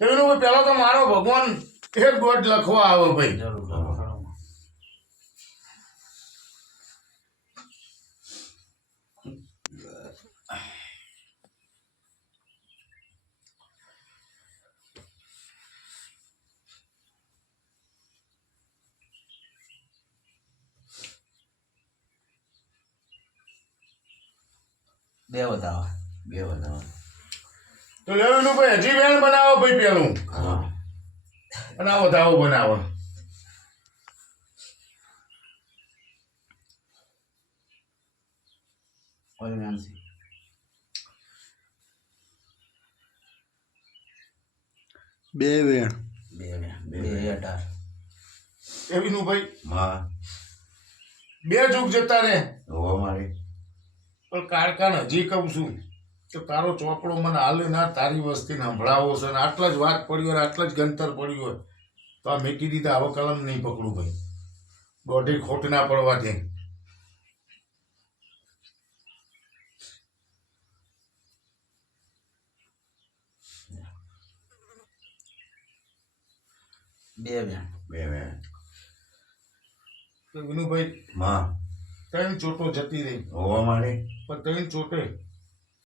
તો પહેલો તો મારો ભગવાન એક ગોટ લખવા આવો ભાઈ. બે બતાવો બે વધારો તો લેવું એનું ભાઈ હજી વેણ બનાવો ભાઈ પેલું. હા. બનાવો ધાવો બનાવો. બે વેણ. બે બે બે અઢાર. એવીનું ભાઈ? હા. બે જુગ જતા રે હોવા મારી પણ કારકાન હજી કહું છું. કે તારો ચોપડો મને હાલે ના તારી વસ્તીને સંભળાવો છે ને આટલા જ વાત પડી હોય આટલા જ ગંતર પડ્યું હોય તો આ મેકી દીધા આવો કલમ નહીં પકડું ભાઈ. દોઢી ખોટ ના પડવાથી બે બેન. બે બે વિનુભાઈ માં. ત્રણ ચોટો જતી રહી. હોવા માંડે. પણ ત્રણ ચોટે